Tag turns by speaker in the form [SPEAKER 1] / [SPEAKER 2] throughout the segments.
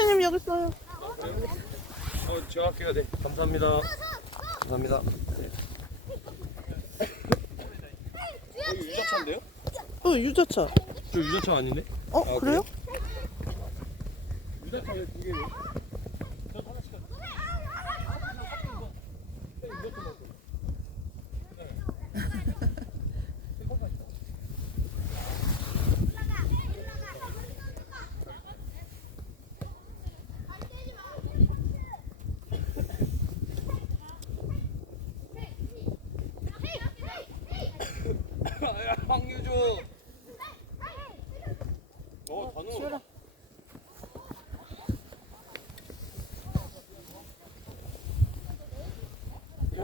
[SPEAKER 1] 코치님 여기 있어요.
[SPEAKER 2] 어, 제가 할게요. 네. 감사합니다. 감사합니다. 네. 여기 유자차인데요?
[SPEAKER 1] 어 유자차.
[SPEAKER 2] 저 유자차 아닌데?
[SPEAKER 1] 어
[SPEAKER 2] 아,
[SPEAKER 1] 그래요?
[SPEAKER 2] 유자차 왜두 개요?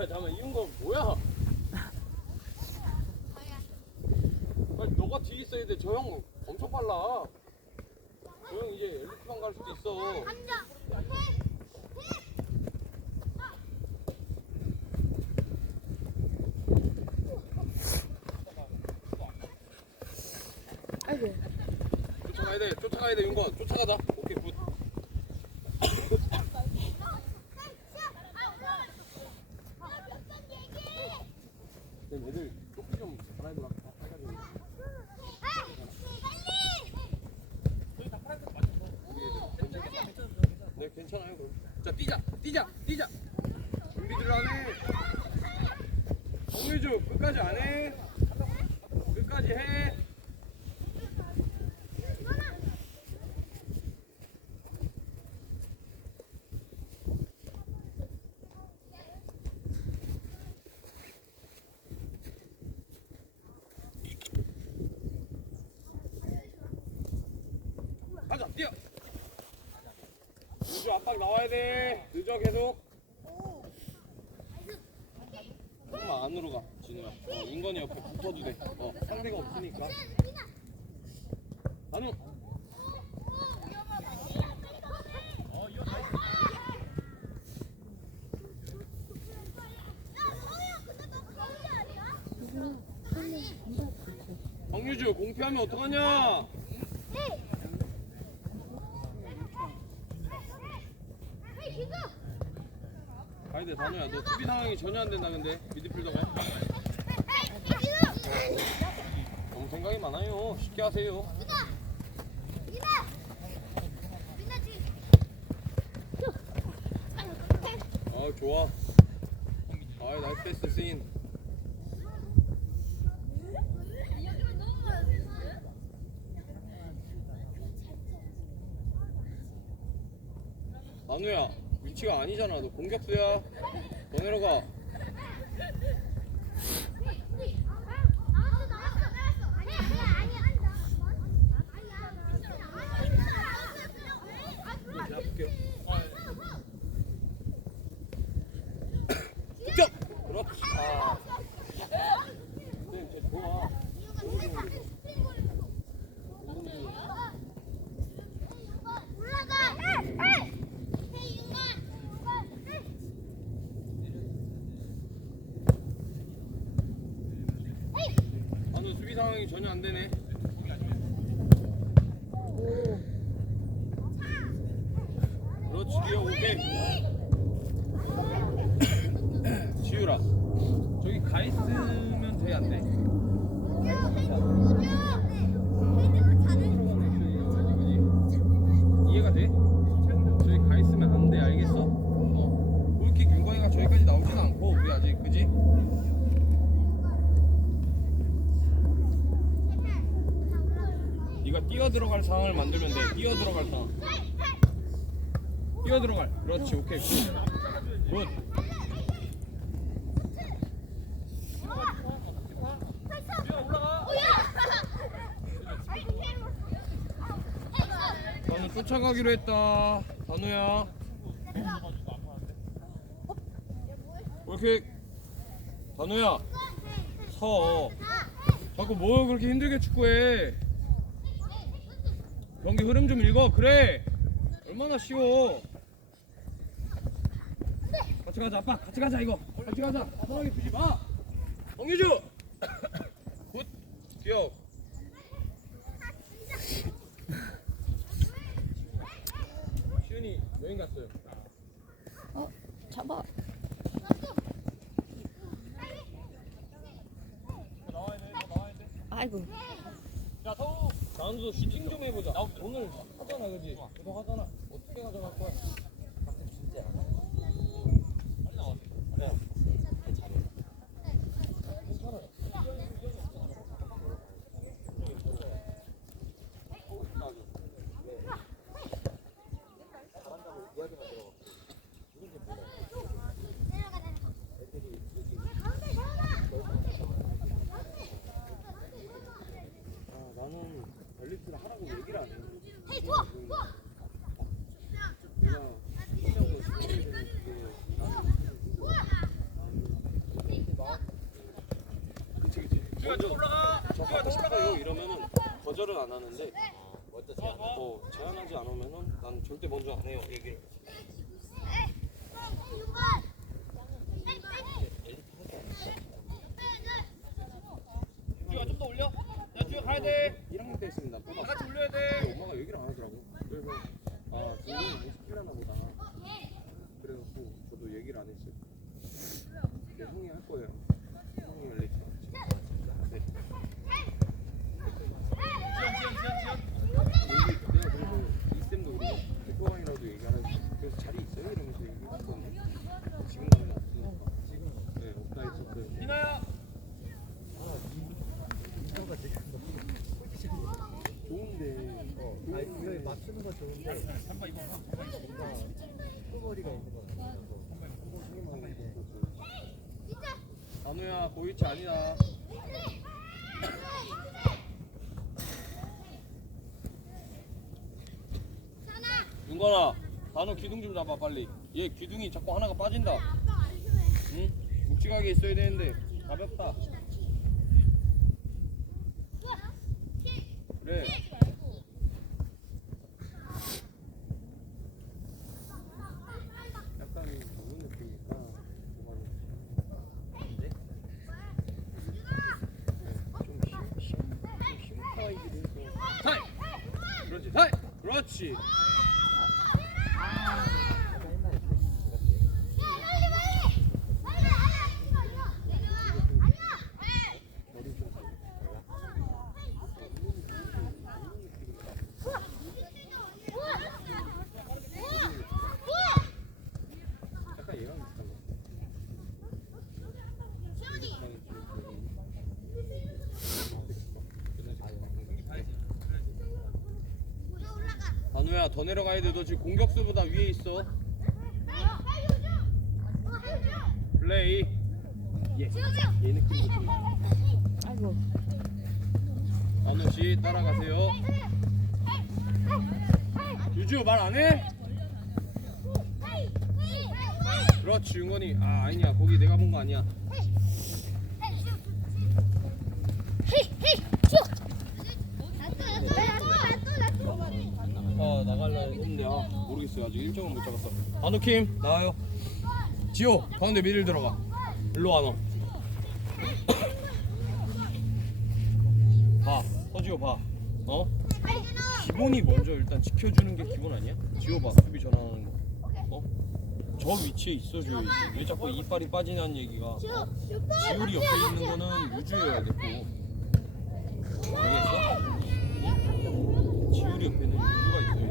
[SPEAKER 2] 야, 잠깐만, 이런 거 뭐야? 아니, 너가 뒤에 있어야 돼. 저 형 엄청 빨라. 저 형 이제 엘리트만 갈 수도 있어.
[SPEAKER 1] 아이고.
[SPEAKER 2] 쫓아가야 돼. 쫓아가야 돼, 윤건. 쫓아가자. 오케이, 굿. 네, 애들 조금 좀 드라이브 가. 해가지고. 네, 괜찮아요. 그럼. 자, 뛰자, 뛰자, 뛰자. 준비들. 정유주 끝까지 안 해. 끝까지 해. 가자, 뛰어. 유주 압박 늦어 계속. 조금만 안으로 가, 진우야. 어, 인건이 옆에 붙어도 돼. 어, 상대가 없으니까. 안우. 정유주 공피하면 어떡하냐? 돼, 단우야. 너 수비 상황이 전혀 안 된다, 근데. 미드필더가. 너무 생각이 많아요. 쉽게 하세요. 아, 좋아. 아, 나이스 패스 씬. 단우야, 위치가 아니잖아. 너 공격수야. 더 내려가. 득점! 그렇지. 아. 네, 좋아. 나는 수비 상황이 전혀 안 되네. 그렇지, 뒤에 오케이. 지유라. 저기 가 있으면 돼, 안 돼? 이해가 돼? 저기 가 있으면 안 돼, 알겠어? 어. 골킥 윤광이가 저기까지 나오진 않고, 우리 아직, 그지? 네가 뛰어 들어갈 상황을 만들면 돼. 뛰어 들어갈 상황. 뛰어 들어갈. 그렇지. 오케이. 굿. 굿. 나는 쫓아가기로 했다. 단우야. 골킥. 단우야. 서. 자꾸 뭐 그렇게 힘들게 축구해. 경기 흐름 좀 읽어. 그래. 얼마나 쉬워. 같이 가자. 아빠. 같이 가자 이거. 같이 가자. 편하게 두지 마. 정유주. 굿. 귀여워. 여행 갔어요.
[SPEAKER 3] 잡아. 아이고.
[SPEAKER 2] 야, 서우. 나은수 슈팅 좀 해보자. 오늘 하잖아, 그지? 계속 하잖아. 어떻게 가져갈 거야? 아, 나는 벨리트를 하라고 얘기를 안 해. 내가 하려고 시키는 그치 그치. 먼저 저 하고 싶어요 이러면은 거절은 안 하는데 어 제안하지 않으면은 난 절대 먼저 안 해요 얘기를.
[SPEAKER 4] 뒤가 좀더 올려. 야, 뒤에 가야 돼.
[SPEAKER 2] 1학년 때 했습니다.
[SPEAKER 4] 또다 같이 올려야 돼.
[SPEAKER 2] 근데 엄마가 얘기를 안 하더라고. 그래서 아 보다. 저도 얘기를 안 했어요. 네, 형이 할 거예요. 형이 벨리트. 네. 얘기 내가 그래서 이쌤도 우리 대표왕이라도 얘기하라 그래서 자리 있어요 이러면서 얘기했거든요 지금 가면 없으니까 지금 네 없다 했었어요
[SPEAKER 4] 민아야.
[SPEAKER 2] 좋은데
[SPEAKER 5] 아니 이거
[SPEAKER 2] 단우야 고위치 아니다 윤건아 단우 기둥 좀 잡아 빨리. 얘 기둥이 자꾸 하나가 빠진다. 응? 묵직하게 있어야 되는데. 가볍다. 그래 약간 그런 느낌이니까 그만 네? 좀 심, 심, 좀 심파이기도 해서 사이! 그렇지 사이! 그렇지
[SPEAKER 5] 제가 옛날에
[SPEAKER 2] 머리 좀 약간 얘랑 비슷한 거 더 내려가야 돼너 지금 공격수보다 위에 있어 플레이 예. 얘 느낌도 좀 나.
[SPEAKER 3] 아이고.
[SPEAKER 2] 단우 씨 따라가세요 유주 말 안 해? 그렇지 윤건이 아 아니야 거기 내가 본 거 아니야 아 나갈라 했는데 아직 일정은 못 잡았어 단우킴 나와요 지호 가운데 미들 들어가 일로 와 너 봐 서지호 봐 어? 기본이 먼저 일단 지켜주는 게 기본 아니야? 지호 봐 수비 전환하는 거 어? 저 위치에 있어줘야지 왜 자꾸 이빨이 빠지냐는 얘기가 어? 지율이 옆에 있는 거는 유주여야 되고 알겠어? 지율이 옆에는 유주가 있어야 되고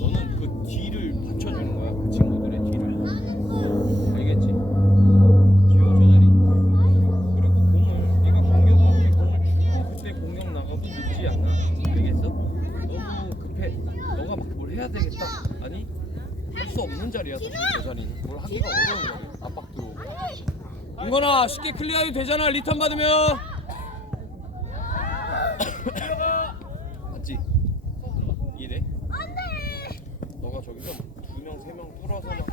[SPEAKER 2] 너는 그 뒤를 받쳐주는 거야 그 친구들의 뒤를 알겠지? 지호 저 자리 그리고 공을 네가 공격하게 공을 주고 그때 나가도 늦지 않아 알겠어? 너무 급해 너가 막 뭘 해야 되겠다 아니 할 수 없는 자리야 사실 저 자리는 뭘 하기가 어려운 거야 압박 들어오고 윤건아 쉽게 클리어해도 되잖아 리턴 받으면 맞지? 이해돼? 너가 저기서 두 명, 세명 털어서 막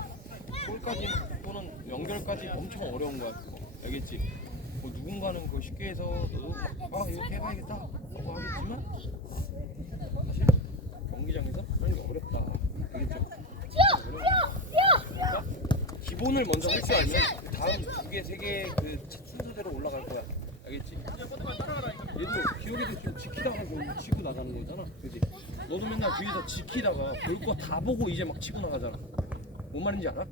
[SPEAKER 2] 골까지 또는 연결까지 엄청 어려운 거야. 알겠지? 뭐 누군가는 그거 쉽게 해서 너도 막, 아 이렇게 해봐야겠다 라고 하겠지만. 사실 경기장에서? 하는 게 어렵다. 알겠죠? 그러니까 기본을 먼저 할 줄 알면 그 다음 두 개, 세 개 그 순서대로 올라갈 거야. 알겠지? 얘도 여기도 좀 지키다가 좀 치고 나가는 거잖아. 그지? 너도 맨날 뒤에서 지키다가 볼 거 다 보고 이제 막 치고 나가잖아. 뭔 말인지 알아?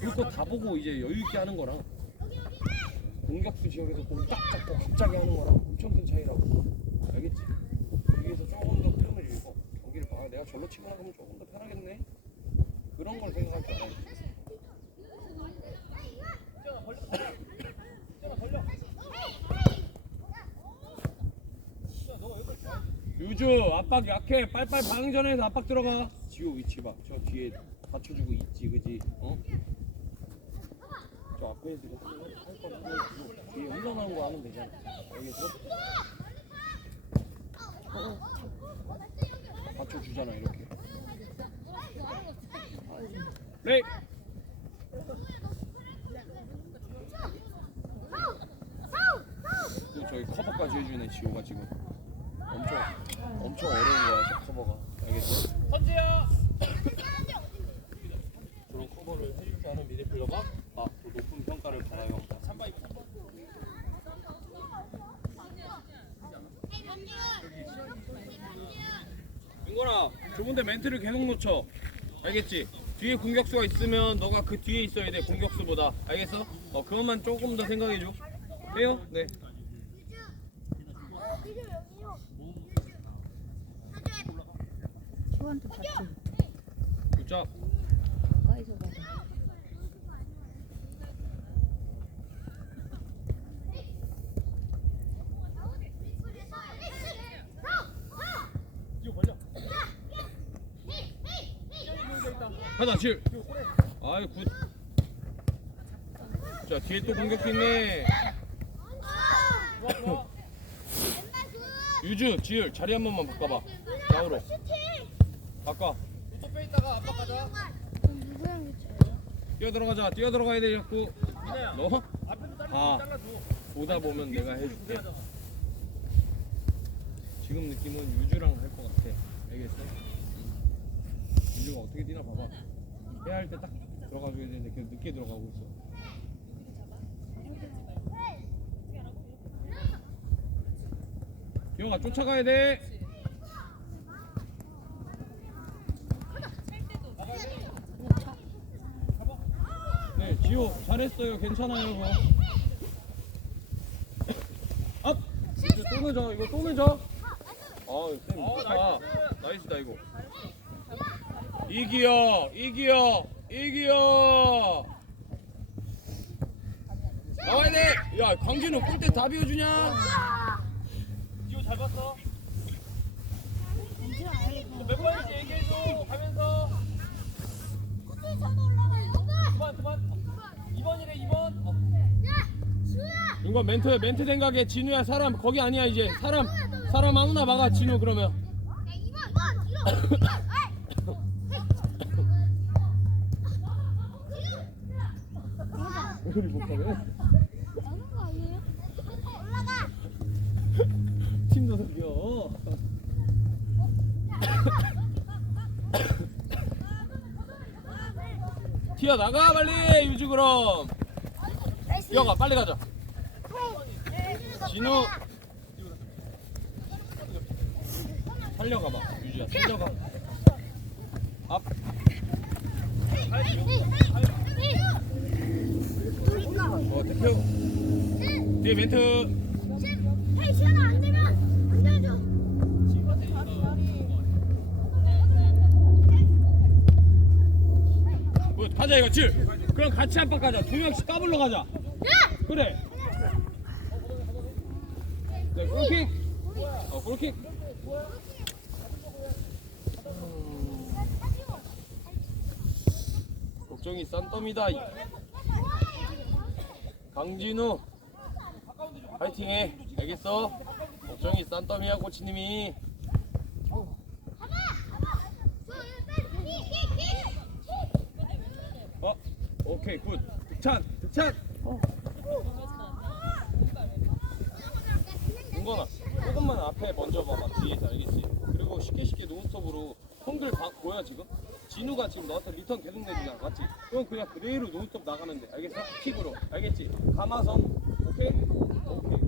[SPEAKER 2] 볼 거 다 보고 이제 여유 있게 하는 거랑 공격수 지역에서 공 딱 잡고 갑자기 하는 거랑 엄청 큰 차이라고. 알겠지? 여기에서 조금 더 흐름을 읽어 경기를 봐 내가 절로 치고 나가면 조금 더 편하겠네? 그런 걸 생각할 줄 알아야지 유주 압박 약해. 빨빨 방전해서 압박 들어가. 지호 위치 봐저 뒤에 받쳐주고 있지 그지? 어? 저 앞에 애들이 할 거는 하고 뒤에 흘러나오는 거 하면 되잖아 알겠어? 받쳐주잖아 이렇게 네또 저기 커버까지 해주네 지호가 지금 엄청 엄청 어려운 거야 저 커버가 알겠어?
[SPEAKER 4] 선지야.
[SPEAKER 2] 그런 커버를 해줄 줄 아는 미드필더가 높은 평가를 받아요.
[SPEAKER 4] 3번 이거 3번.
[SPEAKER 2] 윤건아, 좁은데 멘트를 계속 놓쳐. 알겠지? 뒤에 공격수가 있으면 너가 그 뒤에 있어야 돼 공격수보다. 알겠어? 어 그것만 조금 더 생각해 줘. 해요? 네. 굿잡.
[SPEAKER 1] 가까이서 받아.
[SPEAKER 4] 이거 걸려.
[SPEAKER 2] 하나 칠. 아이 굿. 자 뒤에 또 공격수 있네. 유주, 지율 자리 한 번만 바꿔봐. 좌우로. 바꿔.
[SPEAKER 4] 이쪽 빼 있다가 압박 가자.
[SPEAKER 2] 뛰어 들어가자. 뛰어 들어가야 돼 자꾸. 너? 아. 보다 보면 내가 해줄게. 지금 느낌은 유주랑 할 것 같아. 알겠어? 응. 유주가 어떻게 뛰나 봐봐. 해야 할 때 딱 들어가줘야 되는데 계속 늦게 들어가고 있어. 기영아 쫓아가야 돼. 네, 지호 잘했어요. 괜찮아요. 그거. 업. 이제 또 늦어. 이거 또 늦어. 아, 쌤.
[SPEAKER 4] 나이스.
[SPEAKER 2] 나이스다 이거. 이기요, 이기요, 이기요. 나와야 돼. 야, 광진우 골대 다 비워주냐?
[SPEAKER 4] 지호 잘 봤어. 몇 번인지 얘기해줘. 가면서. 그만 그만. 2번이래 2번. 어.
[SPEAKER 2] 이거 멘트 멘트 생각에 진우야 사람 거기 아니야 이제 사람 사람 아무나 막아 진우 그러면. 우리 못 하네. 팀도 속여. 튀어 나가 빨리 유주 그럼. 뛰어가 빨리 가자. 진우 살려가봐 유주야 살려가. 앞. 어 대표 뒤에 멘트. 뭐 가자 이거 칠. 그럼 같이 한판 가자. 두 명씩 더블로 가자. 그래. 네, 골킥. 어, 골킥. 걱정이 싼더미다. 강진우. 파이팅해. 알겠어? 걱정이 싼더미야 코치님이. 어, 오케이 굿. 득찬, 득찬. 윤건아, 조금만 앞에 먼저 봐봐 뒤에서 알겠지? 그리고 쉽게 쉽게 노스톱으로 형들 봐, 보여 지금? 진우가 지금 너한테 리턴 계속 내주잖아 맞지? 그럼 그냥 그대로 노스톱 나가면 돼 알겠어? 킥으로 알겠지? 감아서 오케이? 오케이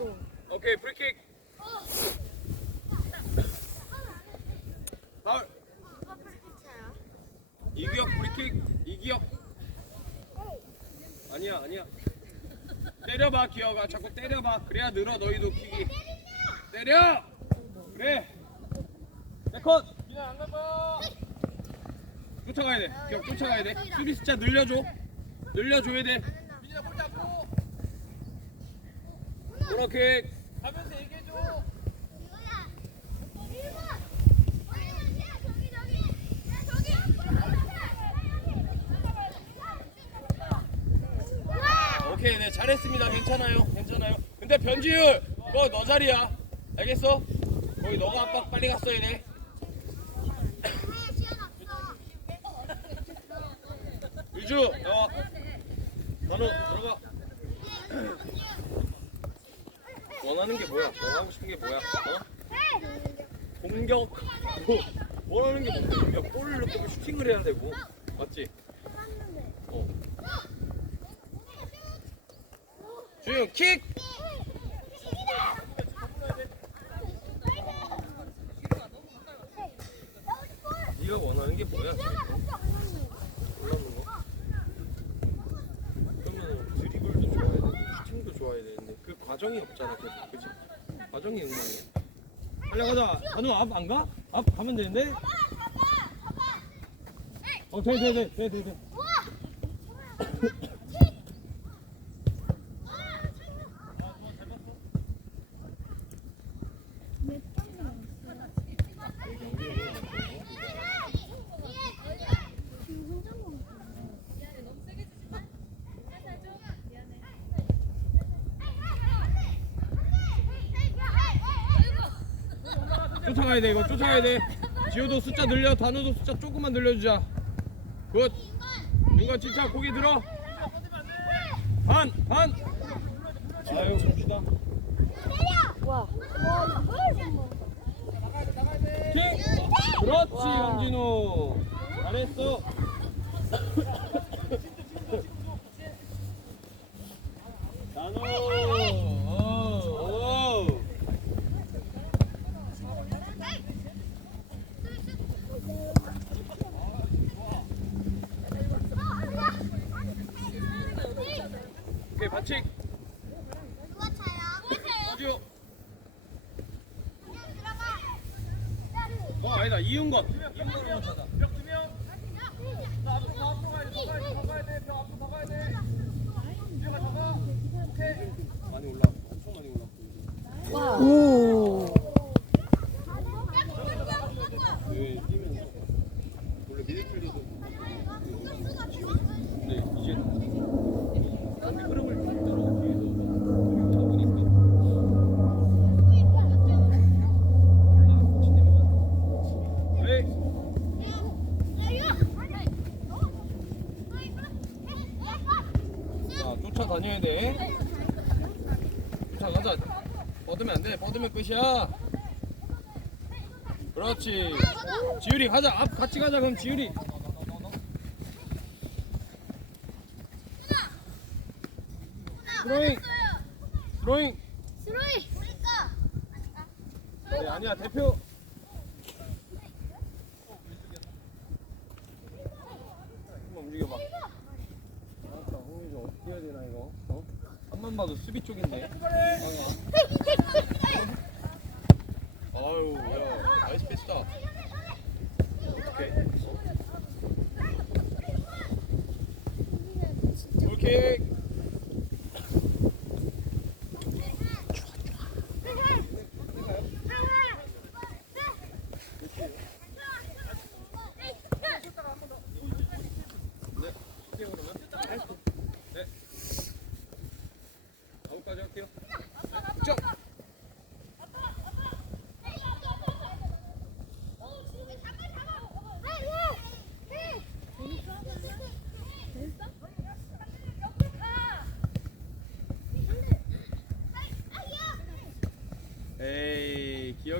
[SPEAKER 2] 굿. 오케이 프리킥. 파울. 이기혁 프리킥. 이기혁. 아니야 아니야. 때려봐 기혁아 자꾸 때려봐 그래야 늘어 너희도 킥이. 때려. 그래. 백컷.
[SPEAKER 4] 그냥 안 가봐.
[SPEAKER 2] 쫓아가야 돼. 기억 쫓아가야 돼. 수비 숫자 늘려줘. 늘려줘야 돼.
[SPEAKER 4] 민준아 볼 잡고
[SPEAKER 2] 그렇게
[SPEAKER 4] 가면서 얘기해줘.
[SPEAKER 2] 오케이 네 잘했습니다. 괜찮아요. 괜찮아요. 근데 변지율 그거 너 자리야. 알겠어? 거기 너가 아빠 빨리 갔어야 돼. 유주 나와. 단우 들어가. 원하는 게 뭐야? 원하고 싶은 게 뭐야? 어? 공격. 뭐, 원하는 게 뭔데? 공격. 골을 넣고 슈팅을 해야 되고. 맞지? 주영 킥. 네가 원하는 게 뭐야? 올라오는 거? 그러면 드리블도 좋아야 되고 슈팅도 좋아야 되는데 그 과정이 없잖아 계속 그치? 과정이 엉망이야 빨리 가자 단우 앞안 가? 앞 가면 되는데? 어 돼 돼 돼 돼 돼 쫓아가야 돼 이거 쫓아가야 돼. 지호도 숫자 늘려 단우도 숫자 조금만 늘려주자. 굿. 윤건 진짜 고기 들어. 반 반. 아유 봅시다.
[SPEAKER 1] 와.
[SPEAKER 2] 킥. 그렇지
[SPEAKER 1] 와.
[SPEAKER 2] 영진우 잘했어 단우 오, 오. 오케이 반칙 어디요 어 아니다 이윤건 이윤건으로 찾아
[SPEAKER 4] 벽두 명. 나 앞으로 더 앞으로 가야 돼. 더 가야 돼. 더 가야 돼. 더 앞으로 더 가야 돼. 민준아 더 가. 오케이.
[SPEAKER 2] 많이 올라 엄청 많이 올랐고
[SPEAKER 1] 와.
[SPEAKER 3] 오.
[SPEAKER 2] 왜 뛰면서 원래 미드필더도 근데 이제 경기 흐름을 따라 뒤에서 공이 잡으니까 몰라 코치님은 왜 자, 쫓아다녀야 돼. 쫓아가자. 뻗으면 끝이야. 그렇지. 지율이 가자. 앞 같이 가자. 그럼 지율이. 드로잉. 드로잉. 네, 아니야. 대표. 한번 움직여봐. 알았어. 홍민이 어떻게 해야 되나 이거? 어? 앞만 봐도 수비 쪽인데. 아유, 야, 나이스 패스다. 오케이. 오케이. 네. 오케이 그러면. 네. 아웃까지 할게요. 점.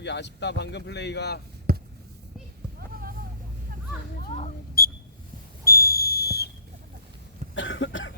[SPEAKER 2] 기억이 아쉽다 방금 플레이가